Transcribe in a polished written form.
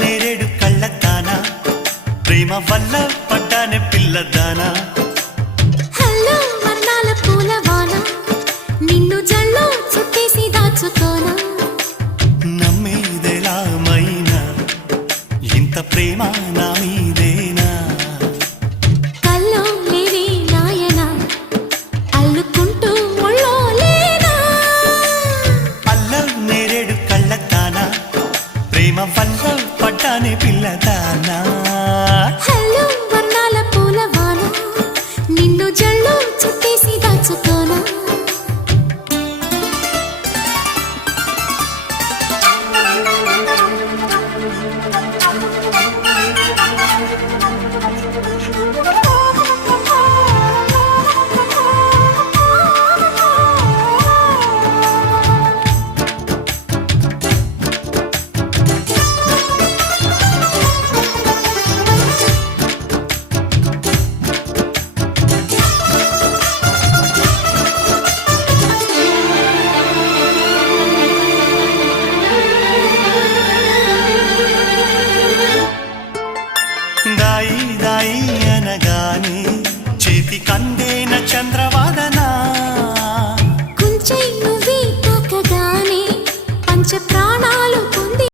నేరేడు కళ్ళతానా ప్రేమ వల్ల పడ్డానే పిల్లదానా హలో వర్ణాల పూలవాన నిన్ను జల్లో చుట్టేసి దాచుకోనా నమ్మేదెలా మైనా ఇంత ప్రేమ నా మీదేనా కల్లో లేవే నాయనా అల్లుకుంటూ ఒళ్ళో లేనా అల్లం నేరేడు కళ్ళతానా ప్రేమ వల్ల పడ్డానే పిల్లదానా హలో వర్ణాల పూలవాన నిన్ను జల్లో చుట్టేసి దాచుకోనా దాయి దాయి అనగానే చేతి కందేన చంద్రవాదనా కొంచెం నువ్వే తాకగానే పంచ ప్రాణాలు